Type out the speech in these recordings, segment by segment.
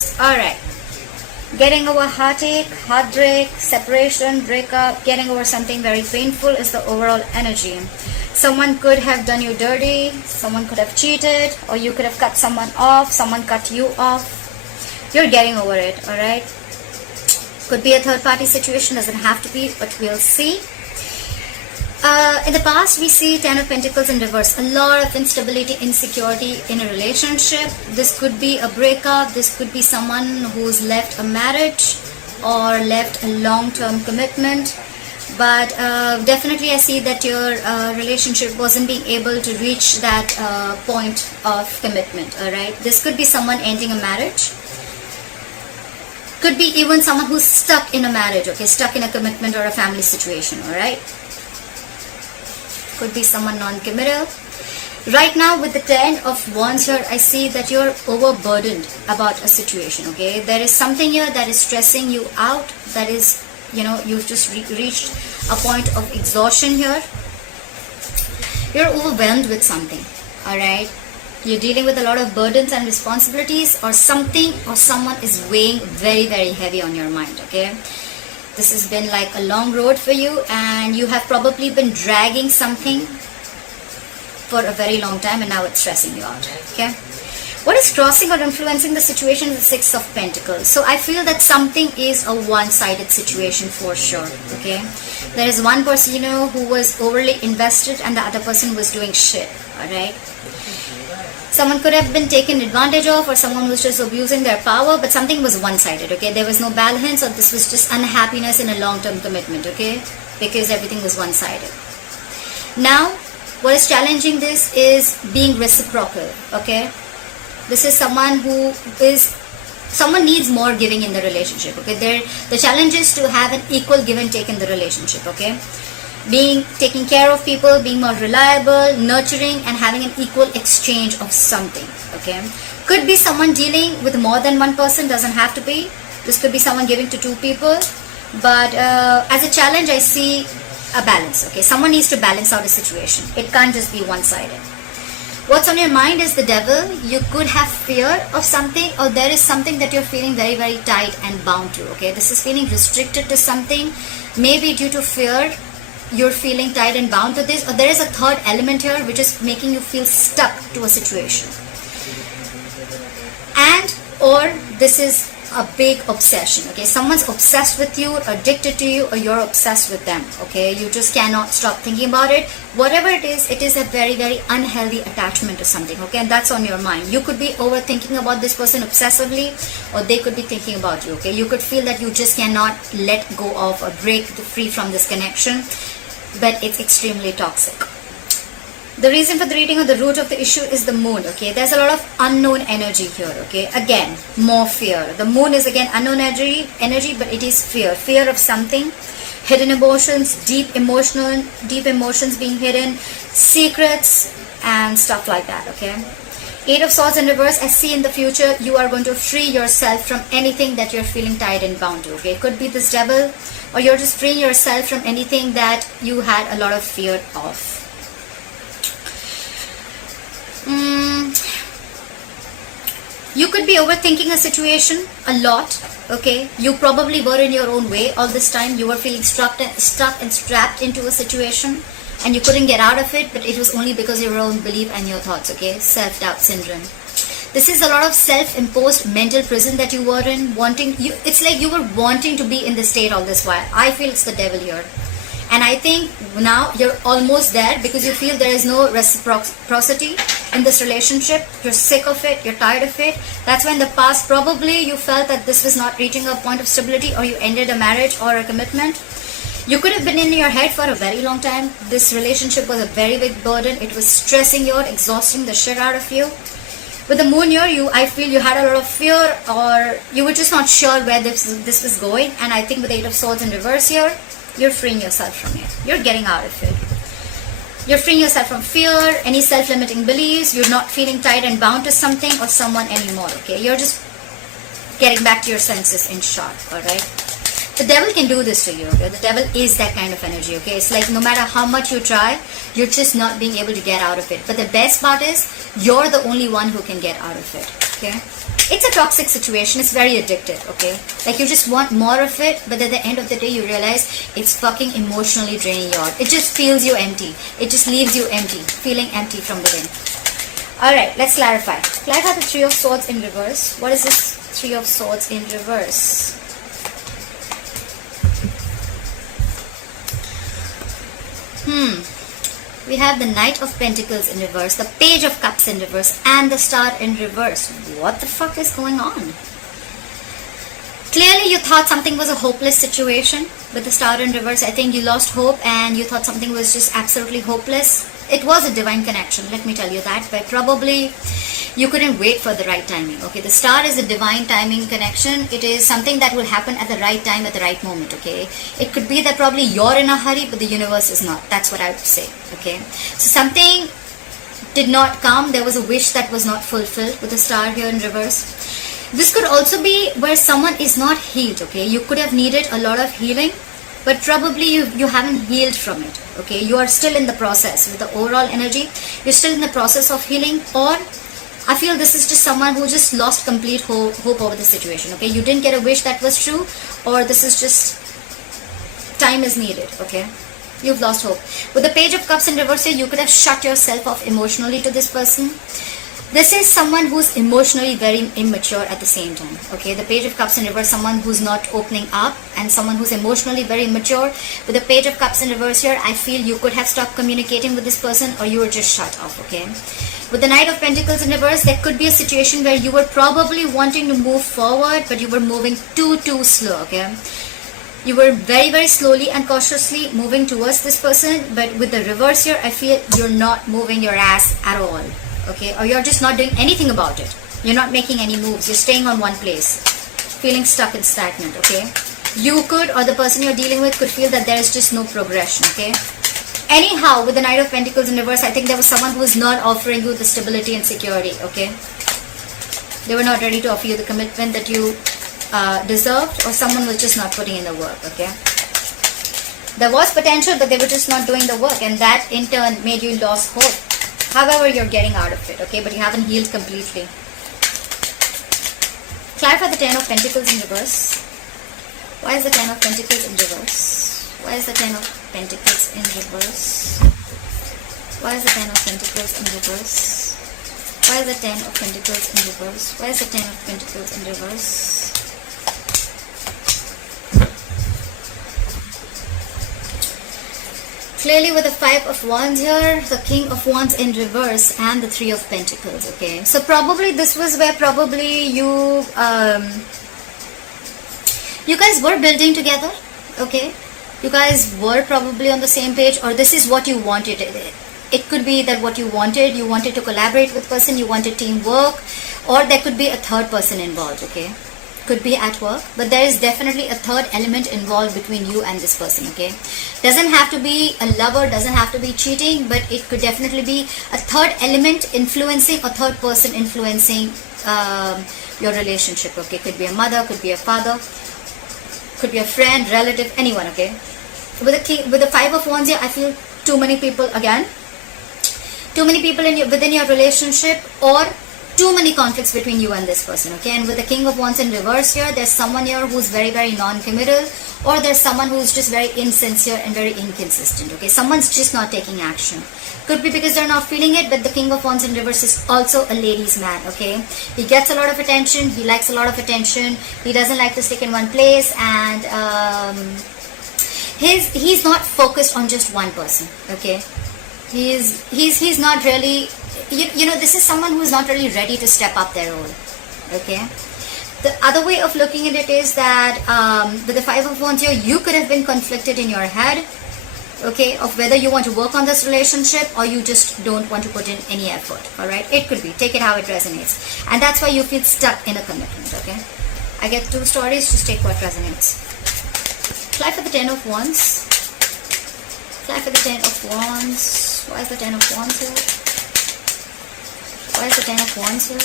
Alright. Getting over heartache, heartbreak, separation, breakup, getting over something very painful is the overall energy. Someone could have done you dirty, someone could have cheated, or you could have cut someone off, someone cut you off. You're getting over it, alright? Could be a third party situation, doesn't have to be, but we'll see. In the past, we see Ten of Pentacles in reverse. A lot of instability, insecurity in a relationship. This could be a breakup. This could be someone who's left a marriage or left a long-term commitment. But definitely I see that your relationship wasn't being able to reach that point of commitment, alright? This could be someone ending a marriage. Could be even someone who's stuck in a marriage, okay? Stuck in a commitment or a family situation, alright? Could be someone non-committal. Right now with the Ten of Wands here, I see that you're overburdened about a situation, okay? There is something here that is stressing you out, that is, you know, you've just reached a point of exhaustion here. You're overwhelmed with something, alright? You're dealing with a lot of burdens and responsibilities, or something or someone is weighing very, very heavy on your mind, okay? This has been like a long road for you, and you have probably been dragging something for a very long time, and now it's stressing you out, okay? What is crossing or influencing the situation is the Six of Pentacles. So I feel that something is a one-sided situation for sure, okay? There is one person, you know, who was overly invested and the other person was doing shit, alright? Someone could have been taken advantage of, or someone was just abusing their power, but something was one-sided, okay? There was no balance, or this was just unhappiness in a long-term commitment, okay? Because everything was one-sided. Now, what is challenging this is being reciprocal, okay? This is someone someone needs more giving in the relationship, okay? The challenge is to have an equal give and take in the relationship, okay? Taking care of people, being more reliable, nurturing, and having an equal exchange of something, okay? Could be someone dealing with more than one person, doesn't have to be. This could be someone giving to two people, but as a challenge, I see a balance, okay? Someone needs to balance out a situation. It can't just be one-sided. What's on your mind is the Devil. You could have fear of something, or there is something that you're feeling very, very tight and bound to, okay? This is feeling restricted to something, maybe due to fear. You're feeling tied and bound to this, or there is a third element here which is making you feel stuck to a situation. And or this is a big obsession, okay? Someone's obsessed with you, addicted to you, or you're obsessed with them, okay? You just cannot stop thinking about it. Whatever it is a very, very unhealthy attachment to something, okay? And that's on your mind. You could be overthinking about this person obsessively, or they could be thinking about you, okay? You could feel that you just cannot let go of or break free from this connection, but it's extremely toxic. The reason for the reading or the root of the issue is the moon, okay? There's a lot of unknown energy here, okay? Again, more fear. The moon is again unknown energy, but it is fear. Fear of something, hidden emotions, deep emotions being hidden, secrets, and stuff like that, okay? Eight of Swords in reverse. I see in the future you are going to free yourself from anything that you're feeling tied and bound to, okay? It could be this Devil, or you're just freeing yourself from anything that you had a lot of fear of. You could be overthinking a situation a lot, okay? You probably were in your own way all this time. You were feeling stuck and strapped into a situation, and you couldn't get out of it, but it was only because of your own belief and your thoughts, okay? Self-doubt syndrome. This is a lot of self-imposed mental prison that you were in, it's like you were wanting to be in this state all this while. I feel it's the Devil here. And I think now you're almost there, because you feel there is no reciprocity in this relationship. You're sick of it, you're tired of it. That's why in the past probably you felt that this was not reaching a point of stability, or you ended a marriage or a commitment. You could have been in your head for a very long time. This relationship was a very big burden. It was stressing you out, exhausting the shit out of you. With the moon here, I feel you had a lot of fear, or you were just not sure where this was going. And I think with the Eight of Swords in reverse here, you're freeing yourself from it. You're getting out of it. You're freeing yourself from fear, any self-limiting beliefs. You're not feeling tied and bound to something or someone anymore, okay? You're just getting back to your senses in short, alright? The Devil can do this to you, okay? The Devil is that kind of energy, okay? It's like no matter how much you try, you're just not being able to get out of it. But the best part is, you're the only one who can get out of it, okay? it's a toxic situation. It's very addictive, okay? Like you just want more of it, but at the end of the day you realize it's fucking emotionally draining you out. It just feels you empty. It just leaves you empty, feeling empty from within. Alright, let's clarify. Clarify the Three of Swords in reverse. What is this Three of Swords in reverse? We have the Knight of Pentacles in reverse, the Page of Cups in reverse, and the Star in reverse. What the fuck is going on? Clearly you thought something was a hopeless situation with the Star in reverse. I think you lost hope and you thought something was just absolutely hopeless. It was a divine connection, let me tell you that, but probably you couldn't wait for the right timing. Okay, the Star is a divine timing connection. It is something that will happen at the right time, at the right moment. Okay, it could be that probably you're in a hurry, but the universe is not. That's what I would say. Okay, so something did not come. There was a wish that was not fulfilled with the Star here in reverse. This could also be where someone is not healed. Okay, you could have needed a lot of healing, but probably you haven't healed from it. Okay, you are still in the process. With the overall energy, you're still in the process of healing, or I feel this is just someone who just lost complete hope over the situation. Okay, you didn't get a wish that was true, or this is just time is needed. Okay, you've lost hope. With the Page of Cups in reverse here, you could have shut yourself off emotionally to this person. This is someone who's emotionally very immature at the same time. Okay, the Page of Cups in reverse, someone who's not opening up, and someone who's emotionally very immature. With the Page of Cups in reverse here, I feel you could have stopped communicating with this person, or you were just shut off. Okay, with the Knight of Pentacles in reverse, there could be a situation where you were probably wanting to move forward, but you were moving too slow. Okay, you were very slowly and cautiously moving towards this person, but with the reverse here, I feel you're not moving your ass at all. Okay, or you're just not doing anything about it. You're not making any moves. You're staying on one place, feeling stuck and stagnant. Okay, you could, or the person you're dealing with could feel that there is just no progression. Okay, anyhow, with the Knight of Pentacles in reverse, I think there was someone who was not offering you the stability and security. Okay, they were not ready to offer you the commitment that you deserved, or someone was just not putting in the work. Okay, there was potential, but they were just not doing the work, and that in turn made you lose hope. However, you're getting out of it, okay, but you haven't healed completely. Clarify the Ten of Pentacles in reverse. Why is the Ten of Pentacles in reverse? Why is the Ten of Pentacles in reverse? Why is the Ten of Pentacles in reverse? Why is the Ten of Pentacles in reverse? Why is the Ten of Pentacles in reverse? Clearly with the Five of Wands here, the King of Wands in reverse, and the Three of Pentacles. Okay, so probably this was where probably you guys were building together. Okay, you guys were probably on the same page, or this is what you wanted. It could be that what you wanted to collaborate with person, you wanted teamwork, or there could be a third person involved. Okay, could be at work, but there is definitely a third element involved between you and this person. Okay, doesn't have to be a lover, doesn't have to be cheating, but it could definitely be a third element influencing, a third person influencing your relationship. Okay, could be a mother, could be a father, could be a friend, relative, anyone. Okay, with the Five of Wands here, I feel too many people within your relationship, or too many conflicts between you and this person. Okay, and with the King of Wands in reverse here, there's someone here who's very non-committal, or there's someone who's just very insincere and very inconsistent. Okay, someone's just not taking action. Could be because they're not feeling it, but the King of Wands in reverse is also a ladies' man. Okay, he gets a lot of attention, he likes a lot of attention, he doesn't like to stick in one place, and he's not focused on just one person. Okay, he's not really, you know, this is someone who is not really ready to step up their role. Okay, the other way of looking at it is that with the Five of Wands here, you could have been conflicted in your head, okay, of whether you want to work on this relationship or you just don't want to put in any effort. All right, it could be, take it how it resonates, and that's why you feel stuck in a commitment. Okay, I get two stories, just take what resonates. Fly for the Ten of Wands. Fly for the Ten of Wands. Why is the Ten of Wands here? Why is the Ten of Wands here?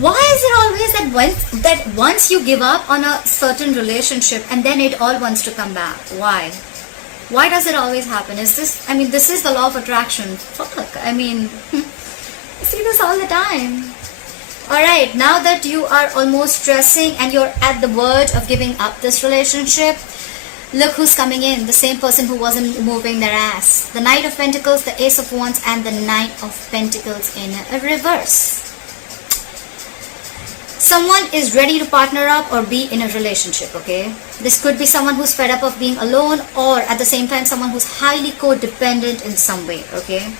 Why is it always that once you give up on a certain relationship and then it all wants to come back? Why? Why does it always happen? Is this, I mean, this is the law of attraction. Fuck, I mean, I see this all the time. Alright, now that you are almost stressing and you're at the verge of giving up this relationship, look who's coming in. The same person who wasn't moving their ass. The Knight of Pentacles, the Ace of Wands, and the Knight of Pentacles in a reverse. Someone is ready to partner up or be in a relationship, okay? This could be someone who's fed up of being alone, or at the same time someone who's highly codependent in some way, okay?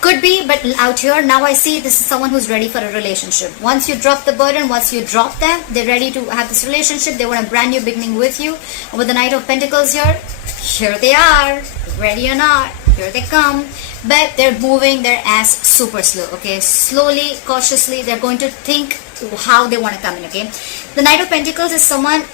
Could be, but out here, now I see this is someone who's ready for a relationship. Once you drop the burden, once you drop them, they're ready to have this relationship. They want a brand new beginning with you. And with the Knight of Pentacles here they are, ready or not, here they come. But they're moving their ass super slow, okay? Slowly, cautiously, they're going to think how they want to come in, okay? The Knight of Pentacles is someone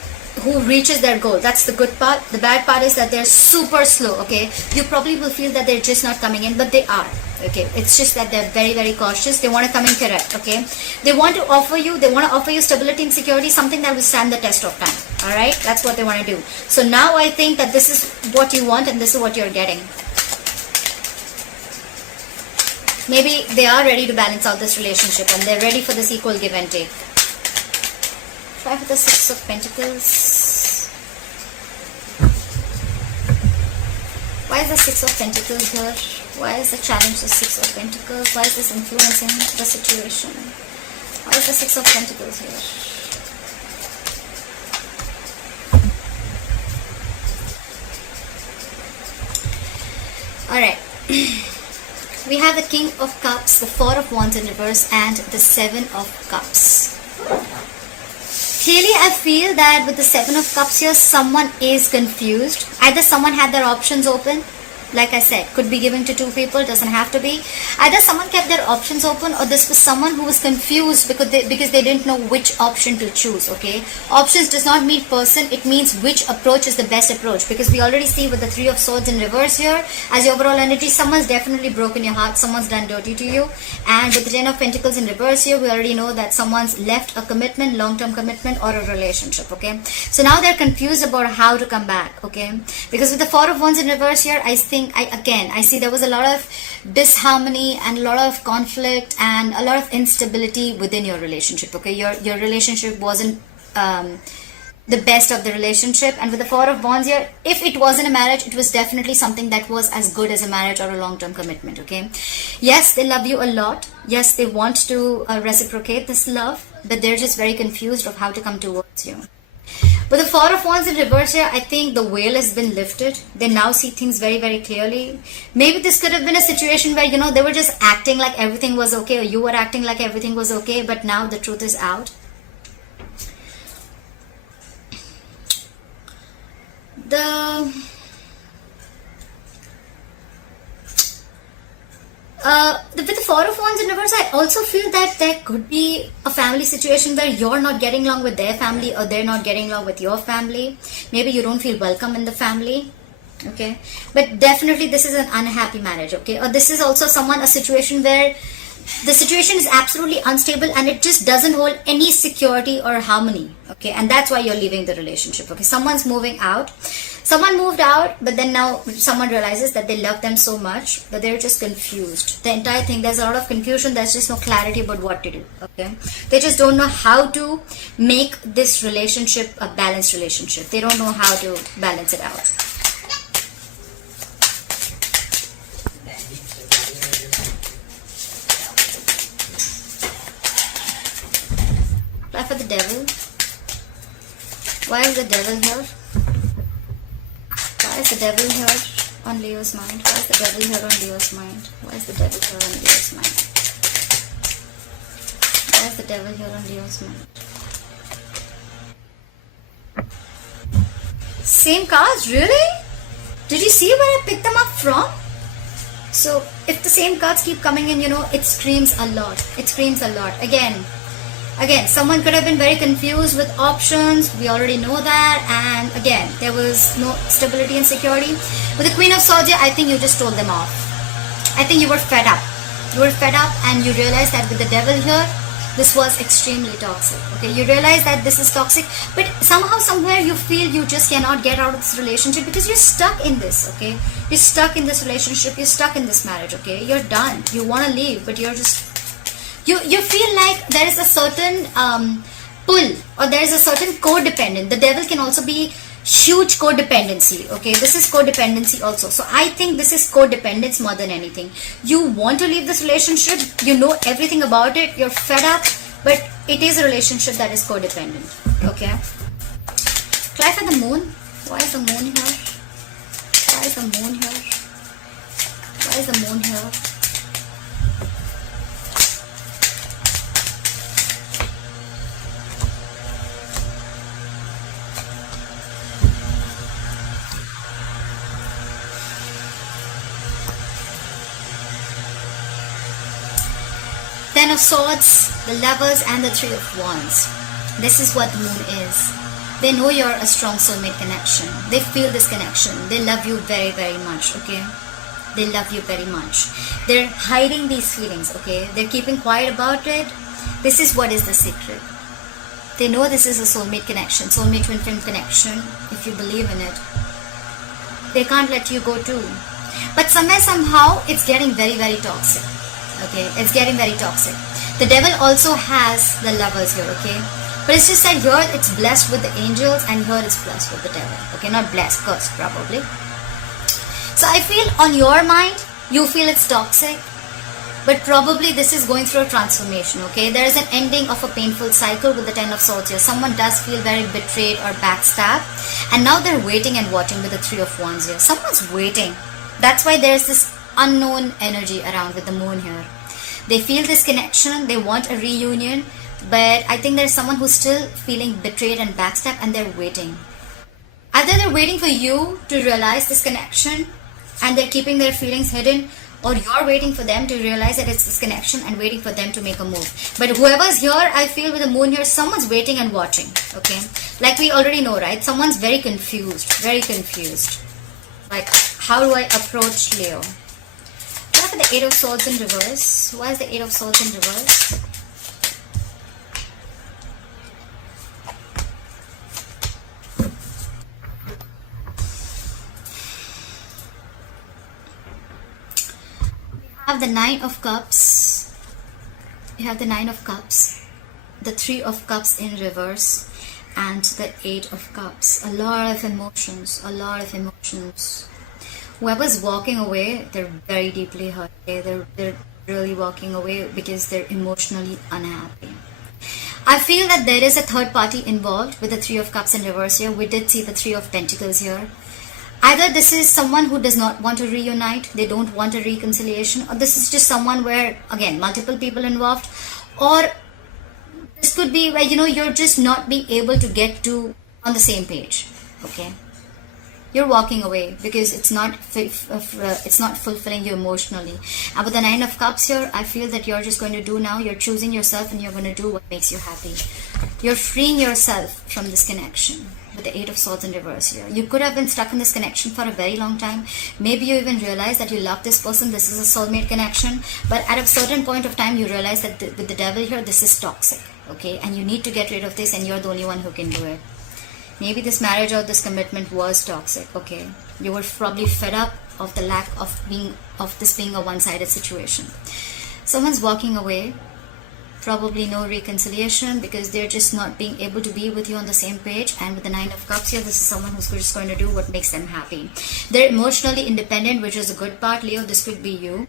who reaches their goal. That's the good part. The bad part is that they're super slow, okay? You probably will feel that they're just not coming in, but they are, okay? It's just that they're very, very cautious. They want to come in correct, okay? They want to offer you stability and security, something that will stand the test of time, all right? That's what they want to do. So now I think that this is what you want and this is what you're getting. Maybe they are ready to balance out this relationship and they're ready for this equal give and take. Try for the Six of Pentacles. Why is the Six of Pentacles here? Why is the challenge the Six of Pentacles? Why is this influencing the situation? Why is the Six of Pentacles here? Alright. We have the King of Cups, the Four of Wands in reverse, and the Seven of Cups. Clearly, I feel that with the Seven of Cups here, someone is confused. Either someone had their options open. Like I said, could be given to two people, doesn't have to be. Either someone kept their options open, or this was someone who was confused because they didn't know which option to choose, okay? Options does not mean person, it means which approach is the best approach. Because we already see with the Three of Swords in reverse here, as your overall energy, someone's definitely broken your heart, someone's done dirty to you. And with the Ten of Pentacles in reverse here, we already know that someone's left a commitment, long-term commitment, or a relationship, okay? So now they're confused about how to come back, okay? Because with the Four of Wands in reverse here, I see there was a lot of disharmony and a lot of conflict and a lot of instability within your relationship, okay? Your relationship wasn't the best of the relationship. And with the Four of Wands here, if it wasn't a marriage, it was definitely something that was as good as a marriage or a long-term commitment, okay? Yes, they love you a lot. Yes, they want to reciprocate this love, but they're just very confused of how to come towards you. With the Four of Wands in reverse here, I think the veil has been lifted. They now see things very, very clearly. Maybe this could have been a situation where, they were just acting like everything was okay, or you were acting like everything was okay, but now the truth is out. With the Four of Wands in reverse, I also feel that there could be a family situation where you're not getting along with their family, or they're not getting along with your family. Maybe you don't feel welcome in the family, okay? But definitely this is an unhappy marriage, okay? Or this is also a situation where the situation is absolutely unstable and it just doesn't hold any security or harmony, okay? And that's why you're leaving the relationship, okay? Someone's moving out. Someone moved out, but then now someone realizes that they love them so much, but they're just confused. The entire thing, there's a lot of confusion. There's just no clarity about what to do, okay? They just don't know how to make this relationship a balanced relationship. They don't know how to balance it out. Try for the Devil. Why is the Devil here? Why is the Devil here on Leo's mind? Why is the Devil here on Leo's mind? Why is the Devil here on Leo's mind? Why is the Devil here on Leo's mind? Same cards, really? Did you see where I picked them up from? So if the same cards keep coming in, it screams a lot. It screams a lot. Again, someone could have been very confused with options. We already know that. And again, there was no stability and security. With the Queen of Swords, I think you just told them off. I think you were fed up. You were fed up and you realized that with the Devil here, this was extremely toxic. Okay, you realize that this is toxic, but somehow, somewhere you feel you just cannot get out of this relationship because you're stuck in this. Okay, you're stuck in this relationship, you're stuck in this marriage. Okay, you're done, you want to leave, but you're just, you feel like there is a certain pull, or there is a certain codependent. The devil can also be huge codependency. Okay, this is codependency also. So I think this is codependence more than anything. You want to leave this relationship, you know everything about it, you're fed up, but it is a relationship that is codependent. Okay, try for the moon. Why is the moon here? Why is the moon here? Why is the moon here? Ten of Swords, the Lovers, and the Three of Wands. This is what the moon is. They know you're a strong soulmate connection. They feel this connection. They love you very, very much, okay? They love you very much. They're hiding these feelings, okay? They're keeping quiet about it. This is what is the secret. They know this is a soulmate connection, soulmate twin flame connection, if you believe in it. They can't let you go too. But somewhere, somehow, it's getting very, very toxic. Okay, it's getting very toxic. The devil also has the Lovers here, okay? But it's just that here it's blessed with the angels and here it's blessed with the devil. Okay, not blessed, cursed probably. So I feel on your mind, you feel it's toxic, but probably this is going through a transformation, okay? There is an ending of a painful cycle with the Ten of Swords here. Someone does feel very betrayed or backstabbed, and now they're waiting and watching with the Three of Wands here. Someone's waiting. That's why there's this unknown energy around with the moon here. They feel this connection, they want a reunion, but I think there's someone who's still feeling betrayed and backstabbed, and they're waiting. Either they're waiting for you to realize this connection and they're keeping their feelings hidden, or you're waiting for them to realize that it's this connection and waiting for them to make a move. But whoever's here, I feel with the moon here, someone's waiting and watching, okay? Like we already know, right? Someone's very confused, very confused. Like, how do I approach Leo? What for the Eight of Swords in reverse? Why is the Eight of Swords in reverse? You have the Nine of Cups. You have the Nine of Cups, the Three of Cups in reverse, and the Eight of Cups. A lot of emotions, a lot of emotions. Whoever's walking away, they're very deeply hurt. Okay? They're really walking away because they're emotionally unhappy. I feel that there is a third party involved with the Three of Cups in reverse here. We did see the Three of Pentacles here. Either this is someone who does not want to reunite, they don't want a reconciliation, or this is just someone where, again, multiple people involved, or this could be where, you know, you're just not being able to get to on the same page, okay? You're walking away because it's not fulfilling you emotionally. And with the Nine of Cups here, I feel that you're just going to do now, you're choosing yourself and you're going to do what makes you happy. You're freeing yourself from this connection with the Eight of Swords in reverse here. You could have been stuck in this connection for a very long time. Maybe you even realize that you love this person, this is a soulmate connection, but at a certain point of time you realize that with the devil here, this is toxic, okay? And you need to get rid of this, and you're the only one who can do it. Maybe this marriage or this commitment was toxic, okay? You were probably fed up of the lack of this being a one-sided situation. Someone's walking away, probably no reconciliation because they're just not being able to be with you on the same page. And with the Nine of Cups here, this is someone who's just going to do what makes them happy. They're emotionally independent, which is a good part, Leo. This could be you.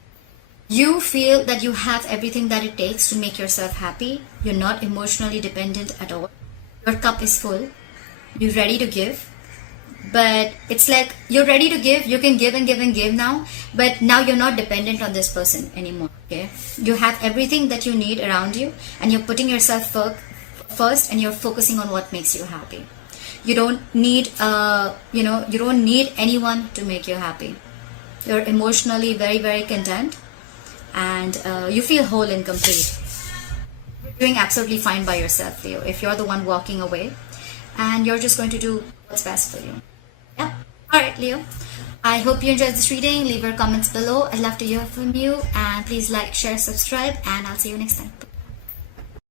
You feel that you have everything that it takes to make yourself happy. You're not emotionally dependent at all. Your cup is full. You're ready to give, but it's like you're ready to give, you can give and give and give now, but now you're not dependent on this person anymore, okay? You have everything that you need around you, and you're putting yourself first, and you're focusing on what makes you happy. You don't need you don't need anyone to make you happy. You're emotionally very, very content, and you feel whole and complete. You're doing absolutely fine by yourself, Leo, if you're the one walking away. And you're just going to do what's best for you. Yeah. Alright, Leo. I hope you enjoyed this reading. Leave your comments below. I'd love to hear from you. And please like, share, subscribe. And I'll see you next time.